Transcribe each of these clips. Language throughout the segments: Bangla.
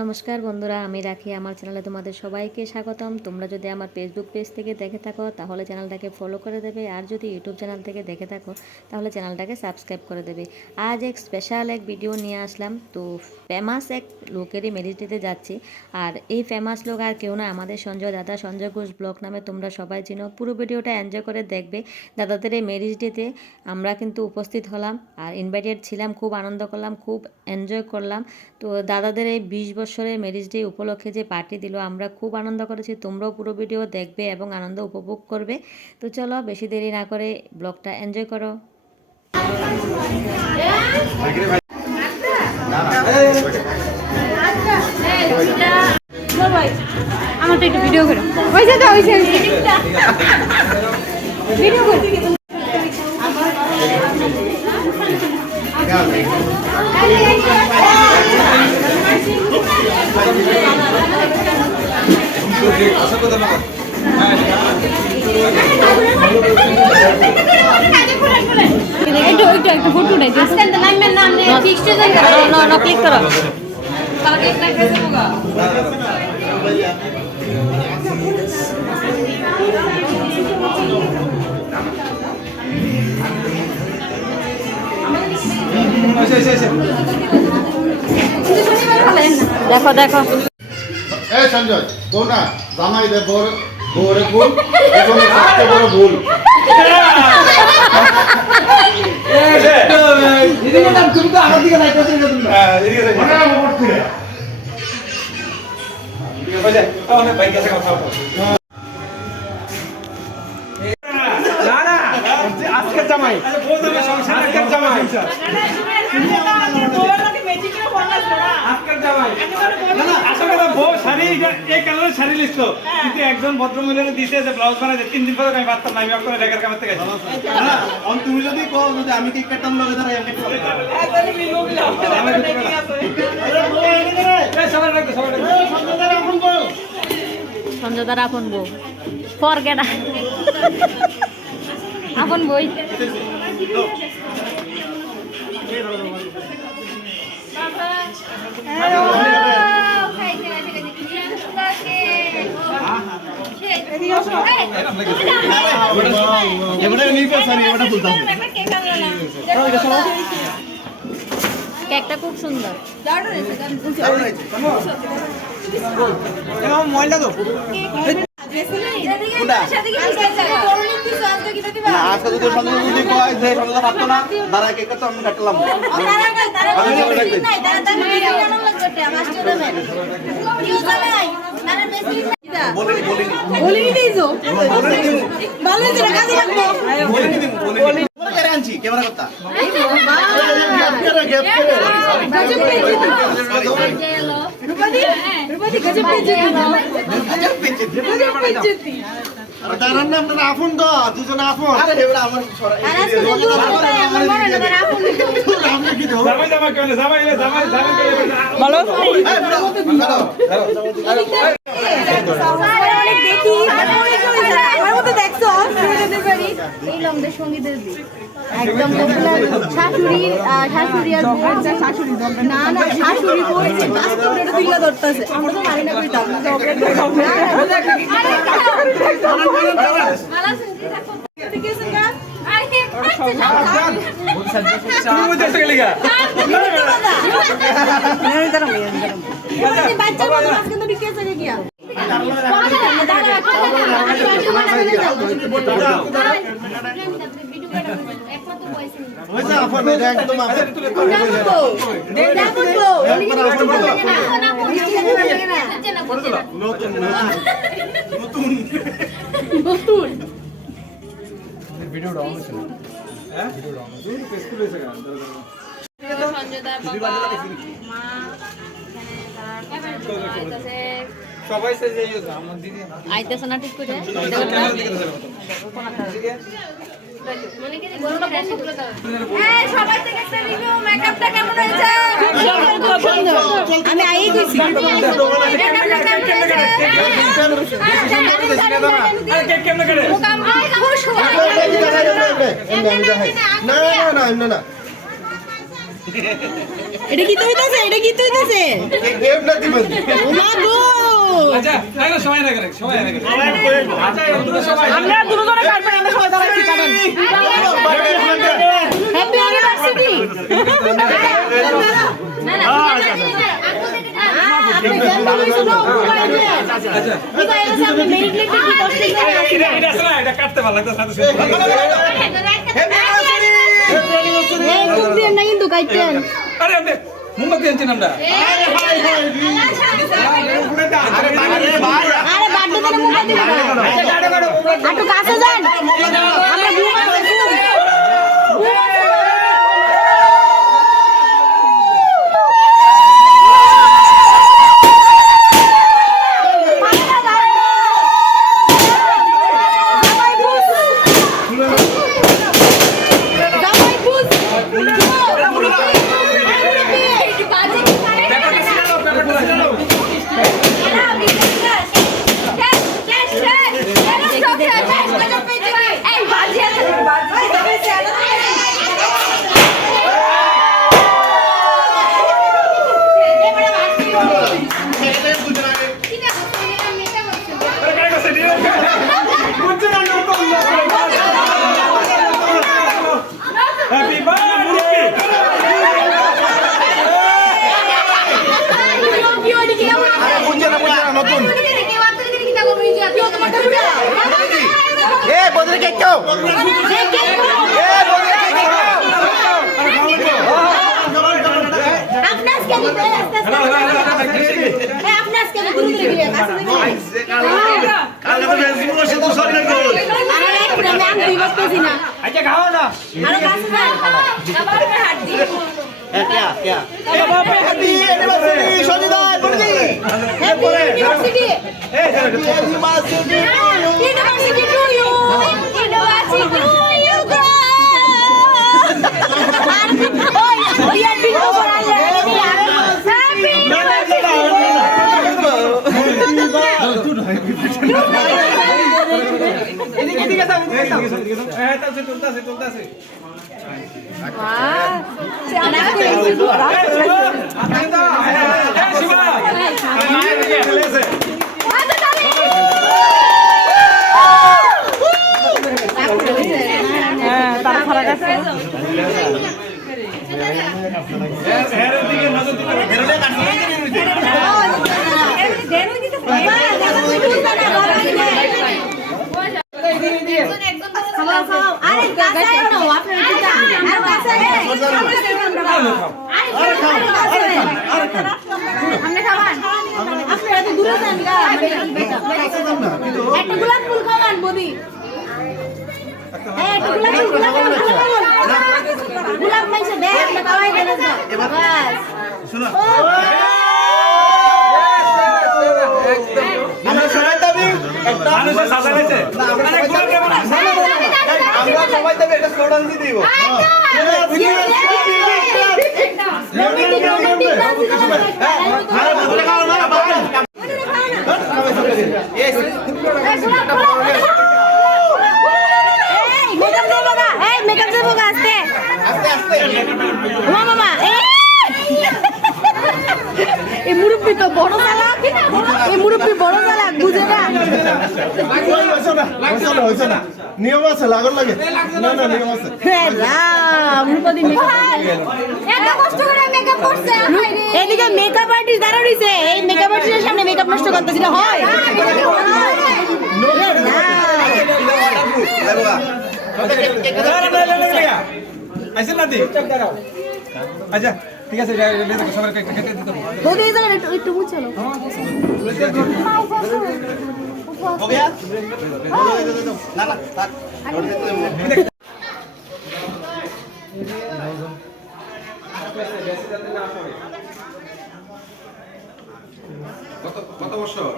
নমস্কার বন্ধুরা, আমি রাখি। আমার চ্যানেলে তোমাদের সবাইকে স্বাগতম। তোমরা যদি আমার ফেসবুক পেজ থেকে দেখে থাকো তাহলে চ্যানেলটাকে ফলো করে দেবে, আর যদি ইউটিউব চ্যানেল থেকে দেখে থাকো তাহলে চ্যানেলটাকে সাবস্ক্রাইব করে দেবে। আজ এক স্পেশাল এক ভিডিও নিয়ে আসলাম। তো ফেমাস এক লোকেরই ম্যারেজ ডেতে যাচ্ছি। আর এই ফেমাস লোক আর কেউ না, আমাদের সঞ্জয় দাদা, সঞ্জয় ঘোষ ব্লগ নামে তোমরা সবাই চিনো। পুরো ভিডিওটা এনজয় করে দেখবে। দাদাদের এই ম্যারেজ ডেতে আমরা কিন্তু উপস্থিত হলাম আর ইনভাইটেড ছিলাম, খুব আনন্দ করলাম, খুব এনজয় করলাম। তো দাদাদের এই 20 বছরের ম্যারেজ ডে উপলক্ষে যে পার্টি দিল, আমরা খুব আনন্দ করেছি। তোমরাও পুরো ভিডিও দেখবে এবং আনন্দ উপভোগ করবে। তো চলো বেশি দেরি না করে ব্লগটা এনজয় করো। আমার তো একটু ভিডিও করো, হয়েছে তো হয়েছে ভিডিও করো। একটু ফটো উঠাই দিও। ক্লিক করো। দেখো দেখো, এই সঞ্জয় বউ না জামাই দে বউরে ভুল এবং সবচেয়ে বড় ভুল তুমি তো আমার দিকে নাই করতে তুমি আজকের জামাই আজকের জামাই শাড়ি লিখত কিন্তু একজন ভদ্রমহিলা দিতে যে ব্লাউজ বানাইছে 3 দিন পরে আমি পারতাম না, আমি আপনার ঢাকার কামার থেকে গেছি। তুমি যদি কও যদি আমি কি কাটতাম লগে ধরে আমি কেটে সঞ্জয় দাদা আপন বউ ফরগেটা আপন বই। কেকটা খুব সুন্দর। ময়লা তো আজকে যদি সন্ধ্যা যদি কয় যে সন্ধ্যা ভাবতো না দাঁড়া কেক তো আমি কাটলাম ক্যামেরা করতা আপন তো দুজন আপন একদম শাশুড়ি শাশুড়ি আর শাশুড়ি না না শাশুড়ি বলছে তুইলা ধরতেছে আমরা তো মারি না কইতাম সবাই সে যাইও আমার দিদি আইতেছ না ঠিক করে আমি আই গেছি না না না না এটা কি হইতাছে? এটা কি হইতাছে? ও মা গো! আচ্ছা আরে সময় না করে আচ্ছা আমরা দুজনে কাটবেন, আমরা সবাই দাঁড়াইছি কাটেন। Happy anniversary. আপনি জানতে হইছো না উপকার আছে। আচ্ছা কি কইছে আপনি মেরিট লিখতে কি করতে এটা আসলে এটা কাটতে ভালো লাগতো সাথে সাথে এই খুব দিয়ে না কিন্তু কাইতেন। আরে আমি মোমবাতি আনছি আমরা আরে বাড়তে দিলে মোবাইল দিবা। আটু কাছে যান। আমরা ঘুম আছে ঘুম। হ্যাপি বার্থডে আচ্ছা খাও না তুলতাছে তারা খারাপ আছে। আরে কাছে না আপনার একটু আর কাছে আপনি খাবেন আপনি এত দূরে যান গা একটা গোলাপ ফুল খাওয়ান বদি একটা গোলাপ মাইছে দে আমরা খাওয়াই দেন বাস শুনো আমরা সবাই দাবি একটা মানুষের সাজা গেছে আমরা সবাই দাবি একটা স্লোগান দিয়ে দিব মেকআপ দেবো আস্তে আস্তে আস্তে মামা এই মুরব্বি তো বড় চালাক এই মুরব্বি বড় চালাক বুঝে না হয়েছে না নিয়ম আছে লাগার লাগে না না নিয়ম আছে এদিকে মেকআপ আর্টিস্ট দাঁড়া রইছে এই মেকআপ আর্টিস্টের সামনে মেকআপ নষ্ট করতেছি না হয় আইসেন না দি আচ্ছা ঠিক আছে সবাই খেতে দিতে বৌদি এই জায়গাটা একটু মুছালো हो गया ना ना কত বছর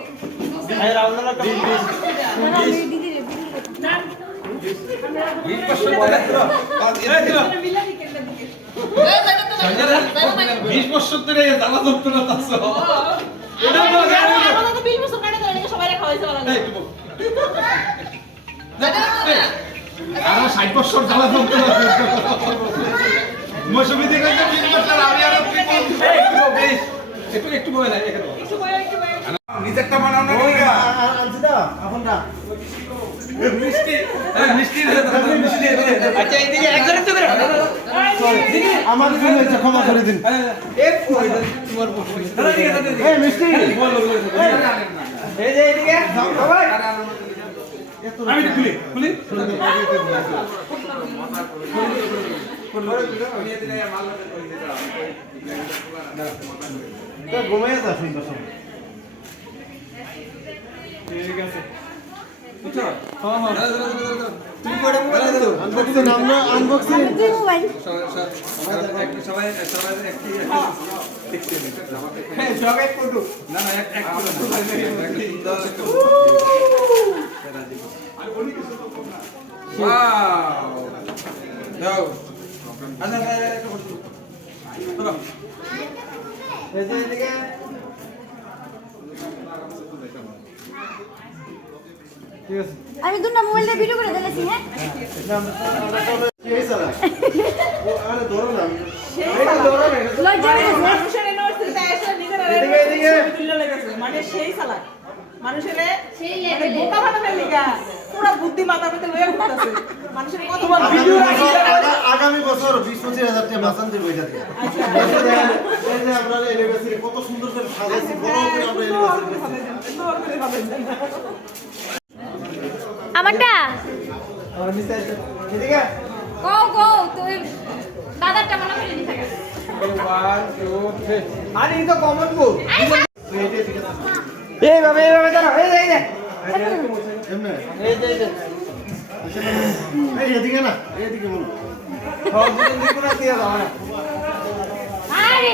বিশ বছর ধরে জ্বালা যন্ত্রণা আছে আরো 60 বছর জ্বালা যন্ত্রণা মৌসুমী দিকে তো ঠিক করতে আমি আর একটু একটু বলে না এখানে নিজেরটা বানাও না আনছি তো আপনারা মিষ্টি মিষ্টি মিষ্টি আচ্ছা এইদিকে একজন একটু করে আমার ভুল হয়েছে ক্ষমা করে দিন এক তোমার দাদা দিকে দাদা দিকে এই মিষ্টি বল এই যে এইদিকে সবাই আমি খুলি খুলি ঘুমিয়ে যা সুন্দর সময় ঠিক আছে বুঝছো হ্যাঁ হ্যাঁ তুমি কোডে মোবাইল দাও আনবক্সিং আমরা আনবক্সিং তুই মোবাইল সবাই একটি হ্যাঁ সবাই ফটো না না এক ওয়াও দাও আচ্ছা একটা ফটো চলো এই যে এদিকে ঠিক আছে আমি দুটো মোবাইলটা ভিডিও করে দিয়েছি হ্যাঁ এই সালা ও আরে ধরো না লজ্জা পেয়েছে মানুষের ইউনিভার্সিটিতে এসে নিজের এদিকে এদিকে তুলে লেগেছে মানে সেই সালাক মানুষের সেই মানে লেভেলে বোকা বানানোর লিগা পুরো বুদ্ধি মাথার ভিতরে লয়ে উঠতেছে মানুষের কত বড় ভিডিও ভিডিও আগামী বছর 20-25 হাজার টাকা বাঁচান দেব এটা দিয়ে এই যে আমরা এলিভেশনে কত সুন্দর করে সাজাইছি বড় করে আমরা এলিভেশন আমারটা এদিকে গো গো তুই দাদারটা মনে করে নি থাকে 1 2 3 আরে এই তো কমন গো এইভাবে দাঁড়াও এই যে এমনে এই যে এই এদিকে না এদিকে বলো সব দিন দিন করে দিয়ে দাও না আরে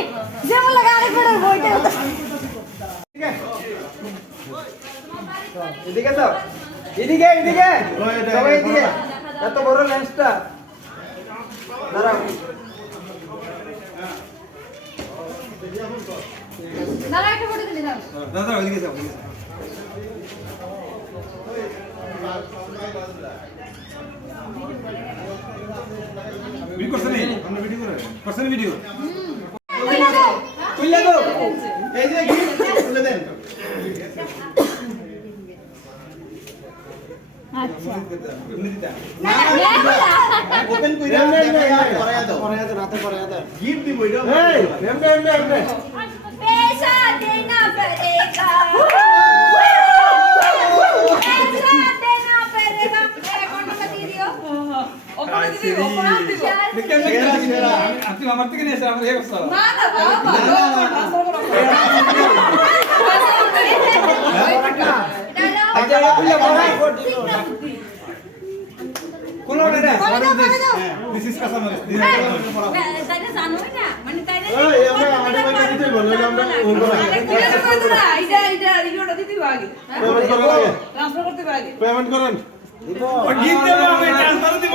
যেমন লাগা আরেক বড় বইটা এদিকে তো এদিকে এদিকে ওই এটা, সবাই এদিকে বড়টা। এত বড় লেন্সটা দাঁড়াও দাদা একটা ফটো দিলে দাও দাদা ওইদিকে যাও ভিডিও করছেন আমরা ভিডিও করে করছেন ভিডিও কইলা দাও কইলা দাও এই যে গিফট তুলে দেন আচ্ছা এমনি দিতা ওপেন কইরা করায়া দাও রাতে করায়া দাও গিফট দিব এটা এই এমনে এমনে এমনে पैसा देना पड़ेगा पैसा देना पड़ेगा अकाउंट में दे दियो ওখানে দিদি ওখানে দিব দেখেন আপনি আমার থেকে নিয়ে এসে আমার এই অবস্থা না না বাবা আচ্ছা কইলা বড় কোন ওটা দিস ইজ কাস্টমার তাইটা জানোই না মানে তাইটা এই আমরা আড়ে বাইরে দিতে বললে আমরা ও ভিডিওটা দিতে আগে পেমেন্ট করা লাগে ট্রান্সফার করতে আগে পেমেন্ট করেন ও গিফট দেব আমি ট্রান্সফার দিব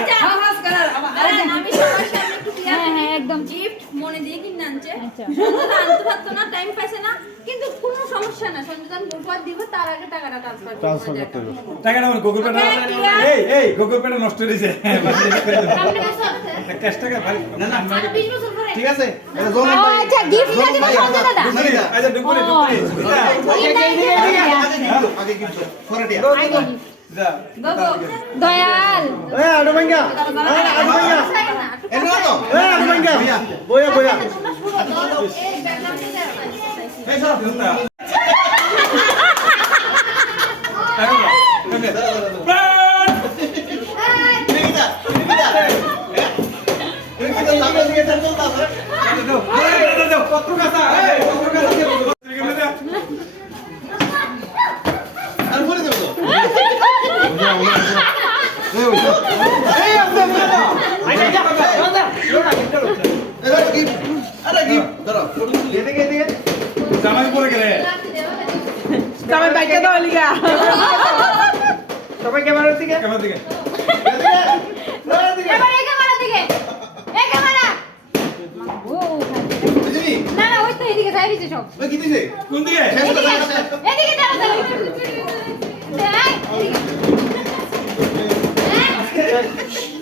আচ্ছা হ্যাঁ হ্যাঁ স্ক্যানার আরে আমি সবার সামনে একটু ক্লিয়ার হ্যাঁ একদম গিফট মনে দিয়ে কিনে আনছে সঞ্জয় আনতে পারতো না টাইম পাইছে না কিন্তু কোনো সমস্যা না সঞ্জয় উপহার দিব তার আগে টাকাটা ট্রান্সফার করতে হবে টাকাটা আমার গুগল পে এই গুগল পে নষ্ট হয়ে গেছে আপনি কাছে আছে ক্যাশ টাকা ভাই না না আর 20 বছর পরে ঠিক আছে এটা জোন আচ্ছা গিফট না দিলে সঞ্জয় দাদা আচ্ছা ডুকুরে আগে গিফট পরে দিয়া যা দয়াল এই আড়ে ভাঙ্গা আড়ে ভাঙ্গা এনো তো এই আড়ে ভাঙ্গা বয়া বয়া এই সব আর পরে দেব তো এটা গিফট আরে গিফট দাঁড়াও এদিকে এদিকে জামাই পরে গেলে জামাই বাইকে দাও লিগা সবাই ক্যামেরার দিকে ক্যামেরার দিকে ক্যামেরা দিকে এই ক্যামেরা ও বুঝলি না না ওই তো এদিকে যাই দিছে সব ওই কি দিছে কোন দিকে এদিকে দাঁড়া দাঁড়া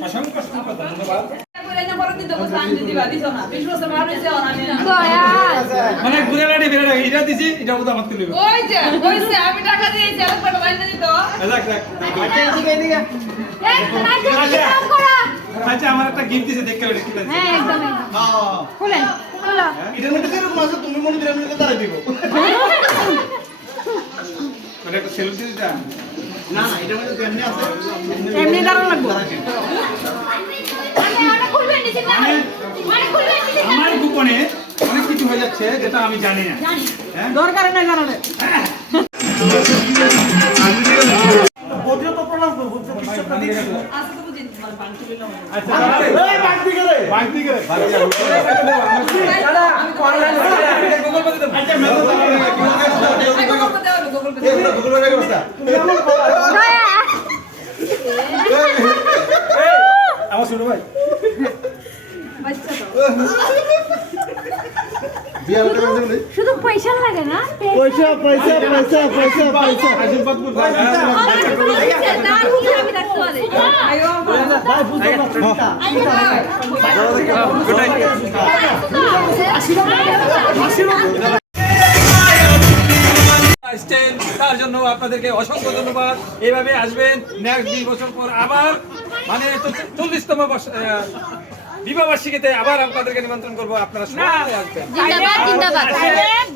অসংখ্য অসংখ্য ধন্যবাদ। মানে ঘুরে লাড়ি ফিরে লাড়ি, এটা দিছি, এটা বোধ আমার তুলিব। আচ্ছা, আমার একটা গিফট দিছে, দেখতে হবে কি আছে। এটার মধ্যে যেরকম আছে তুমি মনে দিলে আমি দাঁড়াই দিব। মানে একটা সেলফি দিতা। না না এটার মধ্যে এমনি আছে এমনি দাঁড়ানো লাগবো। আমার গোপনে অনেক কিছু হয়ে যাচ্ছে যেটা আমি জানি না। হ্যাঁ? দরকার নাই জানালে। বদিও তো প্রণাম করব বিশ্বাসটা দিই। আচ্ছা, এই বাগদি করে বাগদি করে আমি করাই গুগল পে দিতে। আচ্ছা, মেসেজ এই গুগল পে রেখে বসা আমার ছোট ভাই। বিয়া হতে গেলে শুধু পয়সা লাগে না পয়সা পয়সা পয়সা পয়সা পয়সা আশীর্বাদ বল ভাই। আমি রাখতে পারি ভাই বুঝছো না আসছেন তার জন্য আপনাদেরকে অসংখ্য ধন্যবাদ। এইভাবে আসবেন, নেক্সট 20 বছর পর আবার মানে 40তম বিবাহ বার্ষিকীতে আবার আপনাদেরকে নিমন্ত্রণ করবো, আপনারা সবাই আসবেন। জিন্দাবাদ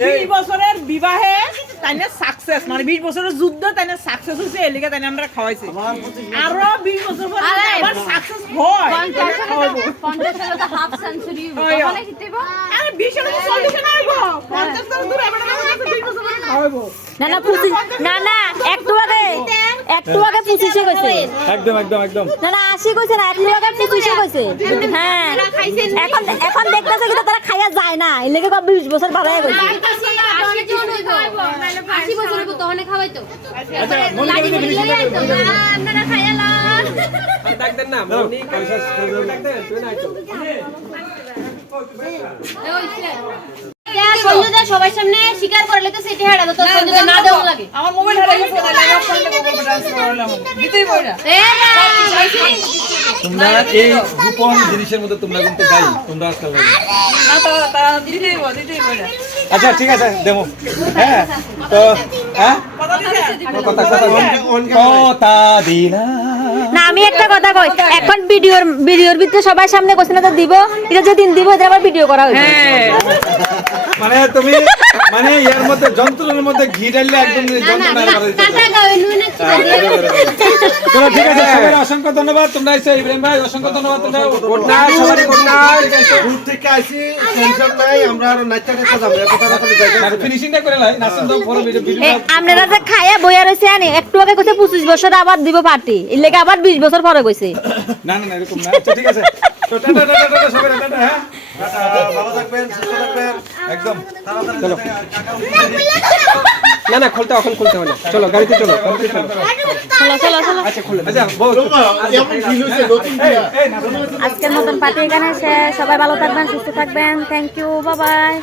20 বছরের বিবাহে তাইনে সাকসেস মানে 20 বছরের যুদ্ধ তাইনে সাকসেস হইছে এর লিগে তাইনে আমরা খাওয়াইছি। আরো 20 বছর পর যদি আবার সাকসেস হয় তাহলে খাওয়াবো। 50 সালে তো হাফ সেঞ্চুরি হয়। ওখানে জিতব আরে 20 সালে 40 না হইবো 50 সাল দূরে আমরা 20 বছর পরে খাওয়াবো। না না না না একটু আগে 25 কইছে। একদম একদম একদম। না না 80 কইছে না, একটু আগে 25 কইছে। হ্যাঁ এখন দেখতেছে কিন্তু তারা খাইয়া যায় না, এর লেগে 20 বছর বাড়ায় গেছে। 80 বছর হইব তখনই খাওয়াইতো আচ্ছা, মনে করে দিন। আপনারা খাইয়ালাম ডাকতেন না, মনি কনসাস ডাকতেন, তুই না আইতো। সঞ্জুদা সবার সামনে স্বীকার করে লেতে সেটা হেডা তো সঞ্জুদা না দেও লাগে আমার মোবাইল হারিয়ে গেছে তাই আমি ফোন থেকে গুগল পে ট্রান্সফার করলাম দিতেই বইরা তোমরা এই গোপন জিনিসের মধ্যে তোমরা কিন্তু গাই, তোমরা আজকাল গাই। না তা দিতেই বইরা আচ্ছা ঠিক আছে দেবো। হ্যাঁ তো হ্যাঁ কথা দিছে কথা দিলা। না আমি একটা কথা কই, এখন ভিডিওর ভিতরে সবার সামনে কোশ্চেন তো দিব, এটা যেদিন দিব এটা আবার ভিডিও করা হইবে। মানে তুমি মানে এর মধ্যে যন্ত্রের মধ্যে ঘি ঢাললে একদম যন্ত্রণা করে দিতে। কাটা গায় নুনে চলো ঠিক আছে, সবাই অসংখ্য ধন্যবাদ। তোমরা এসে ইব্রাহিম ভাই অসংখ্য ধন্যবাদ। তোমরা গুড নাইট, সবারই গুড নাইট। দূর থেকে আইছি টেনশন নাই আমরা আর নাচটা নাচতে যাব এত তাড়াতাড়ি যাই ফিনিশিংটা করে লাই, নাচন তো পরে ভিডিও। আপনারা যে খাইয়া বইয়া রইছে আনি একটু আগে কইছে 25 বছর আবার দিব পার্টি, এর লেগে আবার 20 বছর পরে কইছে। না না না এরকম না। আচ্ছা ঠিক আছে, তো টাটা টাটা টাটা সবাই টাটা। হ্যাঁ ভালো থাকবেন সুস্থ থাকবেন একদম। চলো না না খুলতে এখন খুলতে হবে না, চলো গাড়িতে চলো গাড়িতে চলো। আচ্ছা খুলে আচ্ছা বহুত এমন ফিল হইছে নতুন বিয়া এই নাচন আজকের মতন পার্টি এখানে শেষ। সবাই ভালো থাকবেন, সুস্থ থাকবেন। Thank you, bye by.